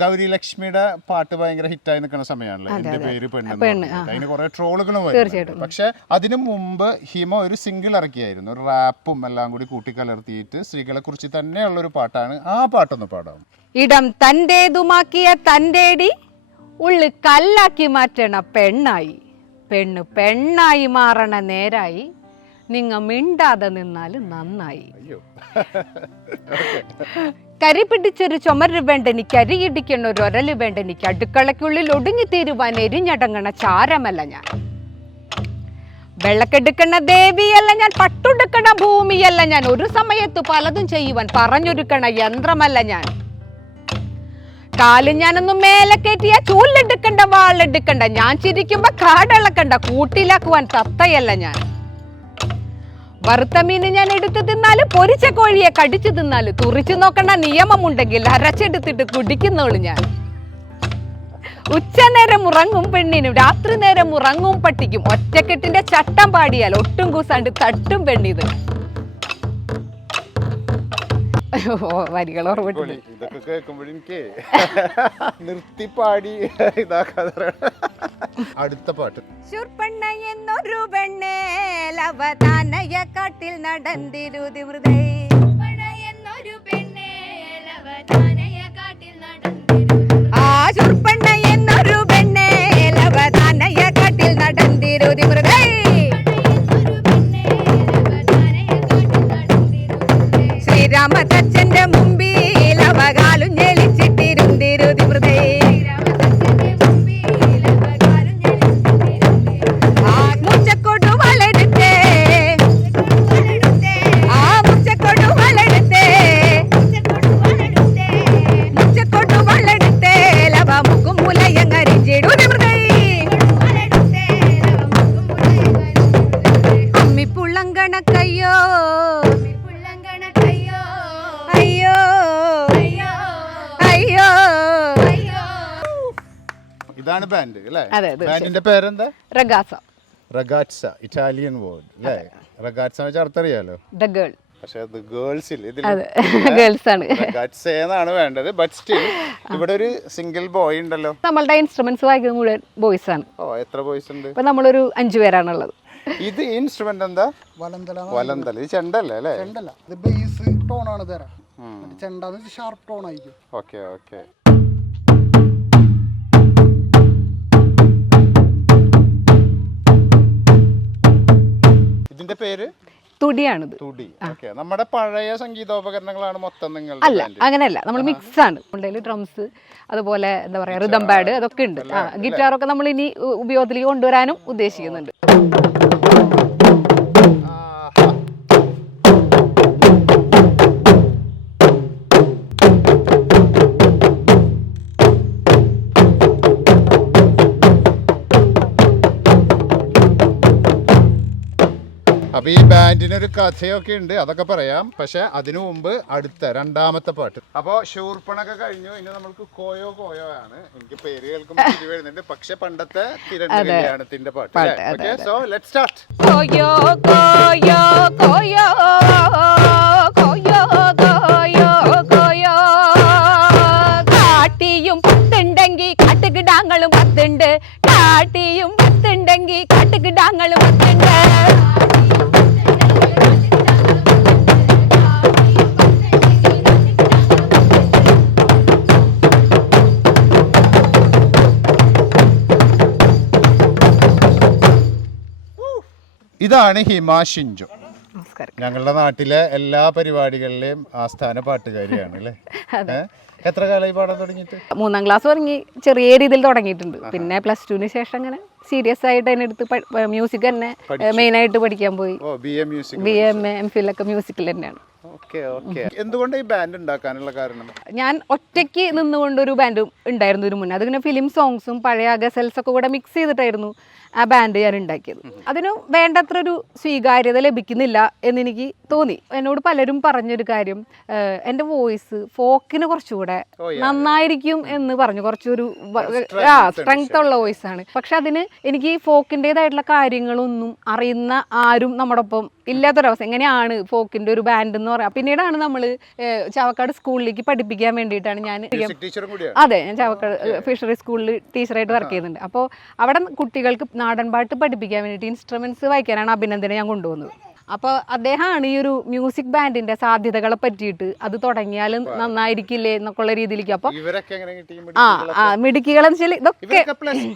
ഗൗരി ലക്ഷ്മിയുടെ പാട്ട് ഭയങ്കര ഹിറ്റായി നിൽക്കുന്ന സമയമാണല്ലോ. എന്റെ പേര് പെണ്ണ് എന്ന് പെണ്ണ്, അതിന് കുറെ ട്രോളുകളും. പക്ഷെ അതിനു മുമ്പ് ഹിമ ഒരു സിംഗിൾ ഇറക്കിയായിരുന്നു. ഒരു റാപ്പും എല്ലാം കൂടി കൂട്ടിക്കലർത്തിയിട്ട് സ്ത്രീകളെ കുറിച്ച് തന്നെയുള്ള ഒരു പാട്ടാണ്. ആ പാട്ടൊന്ന് പാടാം ഇടം തന്റേതുമാക്കിയ തന്റെടി ഉള്ളു കല്ലാക്കി മാറ്റണ പെണ്ണായി. പെണ്ണ് പെണ്ണായി മാറണ നേരായി നിങ്ങ മിണ്ടാതെ നിന്നാൽ നന്നായി. കരി പിടിച്ചൊരു ചുമര് വേണ്ട എനിക്ക് അരിയിടിക്കണ ഒരു ഒരൽ വേണ്ട എനിക്ക് അടുക്കളയ്ക്കുള്ളിൽ ഒടുങ്ങി തീരുവാൻ എരിഞ്ഞടങ്ങണ ചാരമല്ല ഞാൻ. വെള്ളക്കെടുക്കണ ദേവിയല്ല ഞാൻ പട്ടുടുക്കണ ഭൂമിയല്ല ഞാൻ ഒരു സമയത്ത് പലതും ചെയ്യുവാൻ പറഞ്ഞൊരുക്കണ യന്ത്രമല്ല ഞാൻ. കാൽ ഞാനൊന്നും മേലെ കയറ്റിയ ചൂലെടുക്കണ്ട വാളെടുക്കണ്ട. ഞാൻ ചിരിക്കുമ്പോ കാടിളക്കണ്ട. കൂട്ടിലാക്കുവാൻ തത്തയല്ല ഞാൻ. വറുത്ത മീന് ഞാൻ എടുത്തു തിന്നാൽ പൊരിച്ച കോഴിയെ കടിച്ചു തിന്നാൽ തുറിച്ചു നോക്കണ്ട നിയമമുണ്ടെങ്കിൽ അരച്ചെടുത്തിട്ട് കുടിക്കുന്നോളൂ ഞാൻ. ഉച്ചനേരം ഉറങ്ങും പെണ്ണിനും രാത്രി നേരം ഉറങ്ങും പട്ടിക്കും. ഒറ്റക്കെട്ടിന്റെ ചട്ടം പാടിയാൽ ഒട്ടും കൂസാണ്ട് തട്ടും പെണ്ണിത്. വരികൾ ഓർമ്മിട്ടില്ല പൊളി. ഇതൊക്കെ കേൾക്കുമ്പോഴെനിക്ക് നിർത്തി പാടി ഇതാക്കാതെ അടുത്ത പാട്ട്. ശുർപ്പണ്ണ എന്നൊരു പെണ്ണേ ലവതാനയ കാട്ടിൽ നടന്നിരുതി മൃദേ ആ ശുർപ്പണ്ണ എന്നൊരു പെണ്ണേ ലവതാനയ കാട്ടിൽ നടന്നിരുതി മൃദേ ശ്രീരാമതച്ചന്റെ മുമ്പിൽ ബാൻഡ് അല്ലേ ബാൻഡിന്റെ പേരെന്താ? റഗാസ. റഗാറ്റ്സ ഇറ്റാലിയൻ വേർഡ് അല്ലേ റഗാറ്റ്സ വെച്ചാൽ അർത്ഥറിയാലോ? ദ ഗേൾ പക്ഷെ അത് ഗേൾസിൽ ഇതിൽ ഗേൾസ് ആണ്. റഗാറ്റ്സ എന്നാണ് വേണ്ടത് ബട്ട് സ്റ്റിൽ ഇവിടെ ഒരു സിംഗിൾ ബോയ് ഉണ്ടല്ലോ. നമ്മളുടെ ഇൻസ്ട്രുമെന്റ്സ് വായിക്കുന്നത് മുഴുവൻ ബോയ്സ് ആണ്. ഓ എത്ര ബോയ്സ് ഉണ്ട്? ഇപ്പൊ നമ്മളൊരു അഞ്ചു പേരാണുള്ളത്. ഇത് ഇൻസ്ട്രുമെന്റ് എന്താ? വലന്തല വലന്തല. ഇത് ചെണ്ടല്ലേ അല്ലേ? ചെണ്ടല്ല. ഇത് ബേസ് ടോൺ ടോണാണ് തരാം. ചെണ്ടാന്ന് ഷാർപ്പ് ടോൺ ആയിരിക്കും. ഓക്കെ ഓക്കെ ഇതിന്റെ പേര്? തുടിയാണിത്. തുടി. നമ്മുടെ പഴയ സംഗീതോപകരണങ്ങളാണ് മൊത്തം നിങ്ങൾ അല്ല. അങ്ങനെയല്ല. നമ്മൾ മിക്സ് ആണ് ഉണ്ടെങ്കിൽ ഡ്രംസ് അതുപോലെ എന്താ പറയാ റിതം പാഡ് അതൊക്കെ ഉണ്ട്. ഗിറ്റാറൊക്കെ നമ്മൾ ഇനി ഉപയോഗത്തിലേക്ക് കൊണ്ടുവരാനും ഉദ്ദേശിക്കുന്നുണ്ട്. അപ്പൊ ഈ ബാൻഡിന് ഒരു കഥയൊക്കെ ഉണ്ട് അതൊക്കെ പറയാം. പക്ഷേ അതിനു മുമ്പ് അടുത്ത രണ്ടാമത്തെ പാട്ട്. അപ്പോൾ ഷൂർപ്പണൊക്കെ കഴിഞ്ഞു ഇനി നമ്മൾക്ക് കോയോ കോയോ ആണ്. എനിക്ക് പേര് കേൾക്കുമ്പോൾ ചിരി വരുന്നുണ്ട്. പക്ഷെ പണ്ടത്തെ തിരഞ്ഞെടുപ്പിന്റെ പാട്ട് ഓക്കെ സോ ലെറ്റ് സ്റ്റാർട്ട് കോയോ കോയോ കോയോ കോയോ കോയോ കോയോ. കാട്ടിയും പത്തുണ്ടെങ്കിൽ കാട്ടുകിടാങ്ങളും പത്തുണ്ട്. കാട്ടിയും പത്തുണ്ടെങ്കിൽ കാട്ടുകിടാങ്ങളും പത്തുണ്ട്. ഇതാണ് ഹിമ ഷിഞ്ചു ഞങ്ങളുടെ നാട്ടിലെ എല്ലാ പരിപാടികളിലെയും ആസ്ഥാന പാട്ടുകാരിയാണ് അല്ലേ? എത്ര കാലമായി പാടാൻ തുടങ്ങിയിട്ട്? മൂന്നാം ക്ലാസ് തുടങ്ങി ചെറിയ രീതിയിൽ തുടങ്ങിയിട്ടുണ്ട്. പിന്നെ പ്ലസ് ടുവിന് ശേഷം അങ്ങനെ സീരിയസ് ആയിട്ട് തന്നെ എടുത്ത് മ്യൂസിക് തന്നെ മെയിനായിട്ട് പഠിക്കാൻ പോയി. B M A M Phil ഒക്കെ മ്യൂസിക്കിൽ തന്നെയാണ്. Okay okay. എന്തുകൊണ്ട് ഈ ബാൻഡ് ഉണ്ടാക്കാനുള്ള കാരണം? ഞാൻ ഒറ്റയ്ക്ക് നിന്നുകൊണ്ട് ഒരു ബാൻഡ് ഉണ്ടായിരുന്നു ഒരു മുന്നേ. അതിങ്ങനെ ഫിലിം സോങ്സും പഴയ ഗസൽസ് ഒക്കെ കൂടെ മിക്സ് ചെയ്തിട്ടായിരുന്നു ആ ബാൻഡ് ഞാൻ ഉണ്ടാക്കിയത്. അതിന് വേണ്ടത്ര ഒരു സ്വീകാര്യത ലഭിക്കുന്നില്ല എന്നെനിക്ക് തോന്നി. എന്നോട് പലരും പറഞ്ഞൊരു കാര്യം എന്റെ വോയിസ് ഫോക്കിന് കുറച്ചുകൂടെ നന്നായിരിക്കും എന്ന് പറഞ്ഞു. കുറച്ചൊരു ആ സ്ട്രെങ്ത് ഉള്ള വോയിസ് ആണ്. പക്ഷെ അതിന് എനിക്ക് ഫോക്കിന്റെതായിട്ടുള്ള കാര്യങ്ങളൊന്നും അറിയുന്ന ആരും നമ്മുടെ ഒപ്പം ഇല്ലാത്തൊരവസ്ഥ. എങ്ങനെയാണ് ഫോക്കിന്റെ ഒരു ബാൻഡ് എന്ന് പറയാം. പിന്നീടാണ് നമ്മൾ ചാവക്കാട് സ്കൂളിലേക്ക് പഠിപ്പിക്കാൻ വേണ്ടിയിട്ടാണ് ഞാൻ അതെ ഞാൻ ചാവക്കാട് ഫിഷറി സ്കൂളിൽ ടീച്ചറായിട്ട് വർക്ക് ചെയ്യുന്നുണ്ട്. അപ്പോൾ അവിടെ കുട്ടികൾക്ക് നാടൻ പാട്ട് പഠിപ്പിക്കാൻ വേണ്ടിയിട്ട് ഇൻസ്ട്രുമെന്റ്സ് വായിക്കാനാണ് അഭിനന്ദനെ ഞാൻ കൊണ്ടുവന്നത്. അപ്പോൾ അദ്ദേഹമാണ് ഈ ഒരു മ്യൂസിക് ബാൻഡിന്റെ സാധ്യതകളെ പറ്റിയിട്ട് അത് തുടങ്ങിയാലും നന്നായിരിക്കില്ലേ എന്നൊക്കെയുള്ള രീതിയിലേക്ക്. അപ്പോൾ ആ മിടുക്കികളെന്ന് വെച്ചാൽ ഇതൊക്കെ പ്ലസ്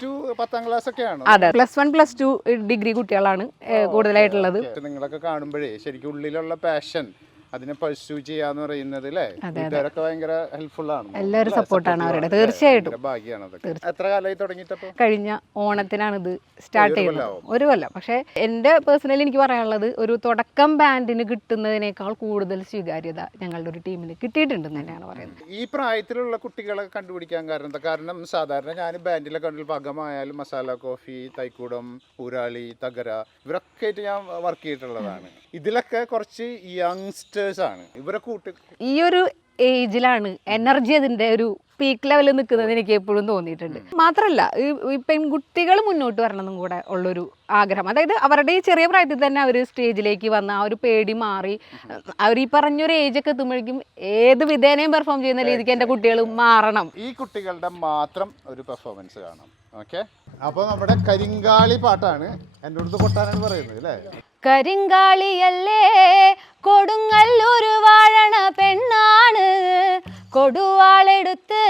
അതെ plus one plus two degree കുട്ടികളാണ് കൂടുതലായിട്ടുള്ളത്. നിങ്ങളൊക്കെ കാണുമ്പോഴേ ശരിക്കും ഉള്ളിലുള്ള പാഷൻ അതിനെ പർസ്യൂ ചെയ്യാന്ന് പറയുന്നത് അല്ലേ വീട്ടുകാരൊക്കെ ഭയങ്കര ഹെൽപ്ഫുൾ ആണ്. എല്ലാവരും സപ്പോർട്ടാണ് അവരുടെ തീർച്ചയായിട്ടും. ഭാഗ്യമാണ് എത്ര കാലമായി തുടങ്ങിയിട്ടപ്പോ? കഴിഞ്ഞ ഓണത്തിനാണ് ഇത് സ്റ്റാർട്ട് ചെയ്യുന്നത് ഒരു കൊല്ലം. പക്ഷെ എന്റെ പേഴ്സണലി എനിക്ക് പറയാനുള്ളത് ഒരു തുടക്കം ബാൻഡിന് കിട്ടുന്നതിനേക്കാൾ കൂടുതൽ സ്വീകാര്യത ഞങ്ങളുടെ ഒരു ടീമിന് കിട്ടിയിട്ടുണ്ടെന്ന് തന്നെയാണ് പറയുന്നത്. ഈ പ്രായത്തിലുള്ള കുട്ടികളെ കണ്ടുപിടിക്കാൻ കാരണം എന്താ? കാരണം സാധാരണ ഞാൻ ബാൻഡിലെ കണ്ടിൽ പകമായാലും മസാല കോഫി തൈക്കൂടം ഊരാളി തകര ഇവരൊക്കെ ആയിട്ട് ഞാൻ വർക്ക് ചെയ്തിട്ടുള്ളതാണ്. ഇതിലൊക്കെ കുറച്ച് യങ്സ്റ്റേഴ്സ് ആണ്. ഇവരെ കൂട്ടി ഈ ഒരു ഏജിലാണ് എനർജി അതിന്റെ ഒരു പീക്ക് ലെവലിൽ നിൽക്കുന്നത് എനിക്ക് എപ്പോഴും തോന്നിയിട്ടുണ്ട്. മാത്രമല്ല ഈ ഈ പെൺകുട്ടികൾ മുന്നോട്ട് വരണമെന്നും കൂടെ ഉള്ളൊരു ആഗ്രഹം. അതായത് അവരുടെ ഈ ചെറിയ പ്രായത്തിൽ തന്നെ അവർ സ്റ്റേജിലേക്ക് വന്ന് ആ ഒരു പേടി മാറി അവർ ഈ പറഞ്ഞൊരു ഒക്കെ എത്തുമ്പോഴേക്കും ഏത് വിധേനയും പെർഫോം ചെയ്യുന്ന രീതിക്ക് എന്റെ കുട്ടികൾ മാറണം. ഈ കുട്ടികളുടെ മാത്രം ഒരു പെർഫോമൻസ് കാണാം. ഓക്കെ അപ്പോൾ നമ്മുടെ കരിങ്കാളി പാട്ടാണ് എന്റെ അടുത്ത് കൊട്ടാനാണ് പറയുന്നത് അല്ലേ? കരിങ്കാളിയല്ലേ കൊടുങ്ങല്ലൂർ വാഴണ പെണ്ണാണ്. കൊടുവാളെടുത്ത്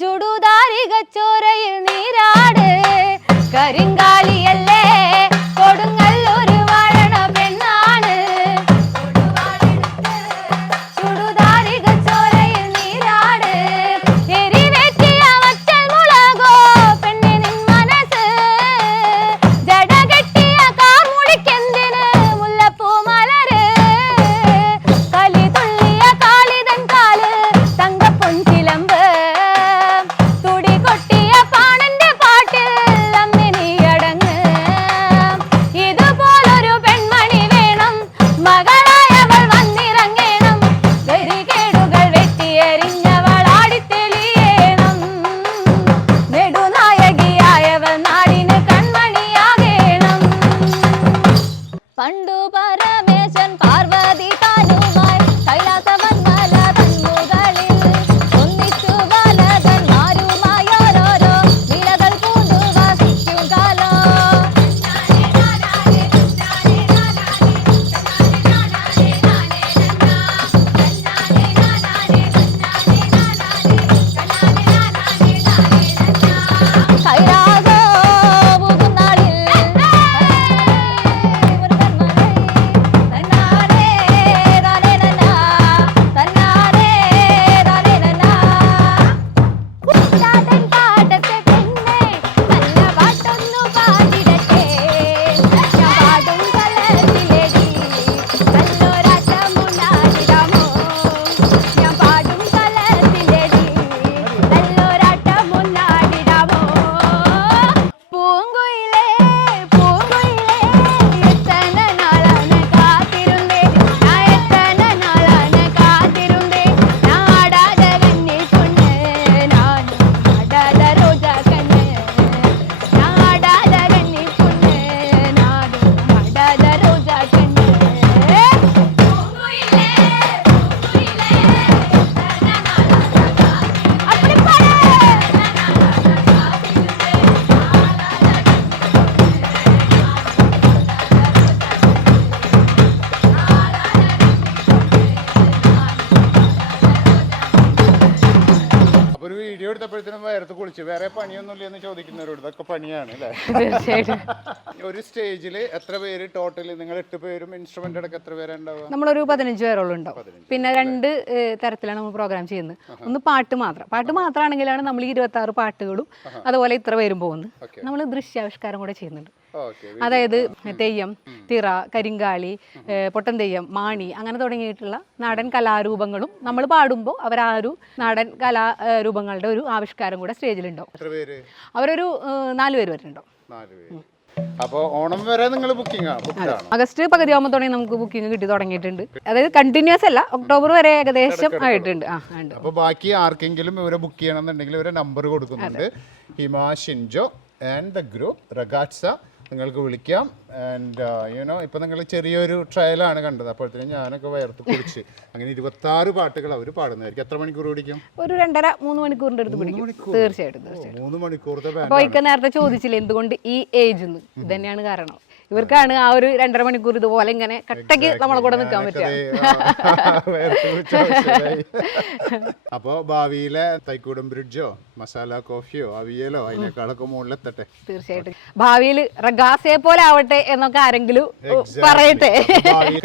ചുടുതാരികച്ചോരയിൽ നീരാട്. കരിങ്കാളിയല്ലേ എടുത്തപ്പോഴത്തേനും വേർത്ത് കുളിച്ചു. വേറെ പണിയൊന്നുമില്ല എന്ന് ചോദിക്കുന്നവരോട് ഇതൊക്കെ പണിയാണ് അല്ലേ? തീർച്ചയായിട്ടും. ഒരു സ്റ്റേജിൽ എത്ര പേര് ടോട്ടൽ നിങ്ങൾ എട്ട് പേരും ഇൻസ്ട്രുമെന്റ് അടക്കം എത്ര പേരാ ഉണ്ടാവുക നമ്മളൊരു പതിനഞ്ച് പേരോളം ഉണ്ടാവും പിന്നെ രണ്ട് ഏഹ്, തരത്തിലാണ് നമ്മൾ പ്രോഗ്രാം ചെയ്യുന്നത്. ഒന്ന് പാട്ട് മാത്രം. പാട്ട് മാത്രമാണെങ്കിലാണ് നമ്മൾ ഈ ഇരുപത്തി ആറ് പാട്ടുകളും അതുപോലെ ഇത്ര പേരും പോകുന്നത്. നമ്മൾ ദൃശ്യാവിഷ്കാരം കൂടെ ചെയ്യുന്നുണ്ട്. അതായത് തെയ്യം തിറ കരിങ്കാളി പൊട്ടൻ തെയ്യം മാണി അങ്ങനെ തുടങ്ങിയിട്ടുള്ള നാടൻ കലാരൂപങ്ങളും നമ്മൾ പാടുമ്പോൾ അവർ ആ ഒരു നാടൻ കലാരൂപങ്ങളുടെ ഒരു ആവിഷ്കാരം കൂടെ സ്റ്റേജിലുണ്ടാവും. അവരൊരു ഏഹ്, നാല് പേര് വരുന്നുണ്ടാവും. നാല് പേര്. അപ്പൊ ഓണം വരെ നിങ്ങൾ ബുക്കിംഗ് ആഗസ്റ്റ് പകുതി ആകുമ്പോൾ തുടങ്ങി നമുക്ക് ബുക്കിംഗ് കിട്ടി തുടങ്ങിയിട്ടുണ്ട്. അതായത് കണ്ടിന്യൂസ് അല്ല ഒക്ടോബർ വരെ ഏകദേശം ആയിട്ടുണ്ട്. ആ ഉണ്ട്. അപ്പൊ ബാക്കി ആർക്കെങ്കിലും ഇവരെ ബുക്ക് ചെയ്യണമെന്നുണ്ടെങ്കിൽ ഇവരെ നമ്പർ കൊടുക്കുന്നുണ്ട്. Hima Shinjo and the group റഗാറ്റ്സ നിങ്ങൾക്ക് വിളിക്കാം. ആൻഡ് യുനോ ഇപ്പം നിങ്ങൾ ചെറിയൊരു ട്രയലാണ് കണ്ടത്. അപ്പോഴത്തേനും ഞാനൊക്കെ വയർത്ത് കുടിച്ച്. അങ്ങനെ ഇരുപത്തി ആറ് പാട്ടുകൾ അവർ പാടുന്നതായിരിക്കും. എത്ര മണിക്കൂർ പിടിക്കും? ഒരു രണ്ടര മൂന്ന് മണിക്കൂറിന്റെ അടുത്ത് പിടിക്കും. തീർച്ചയായിട്ടും തീർച്ചയായിട്ടും. മൂന്ന് മണിക്കൂറത്തെ ഇക്ക നേരത്തെ ചോദിച്ചില്ല എന്തുകൊണ്ട് ഈ ഏജ് എന്ന് ഇത് തന്നെയാണ് കാരണം. ഇവർക്കാണ് ആ ഒരു രണ്ടര മണിക്കൂർ ഇതുപോലെ ഇങ്ങനെ കട്ടയ്ക്ക് നമ്മളെ കൂടെ നിൽക്കാൻ പറ്റുക. അപ്പോ ഭാവിയിലെ തൈക്കൂടം ബ്രിഡ്ജോ മസാല കോഫിയോ അവിയലോ അതിനേക്കാളൊക്കെ മുകളിലെത്തട്ടെ? തീർച്ചയായിട്ടും. ഭാവിയിൽ റഗാസയെ പോലെ ആവട്ടെ എന്നൊക്കെ ആരെങ്കിലും പറയട്ടെ.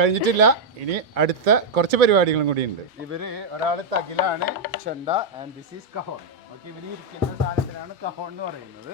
കഴിഞ്ഞിട്ടില്ല. ഇനി അടുത്ത കുറച്ച് പരിപാടികളും കൂടി ഉണ്ട്. ഇവർ ഒരാൾ തകിലാണ് chenda and this is cajon okay ഇവർ ഇരിക്കുന്ന സാധനത്തിനാണ് കഹോൺ എന്ന് പറയുന്നത്.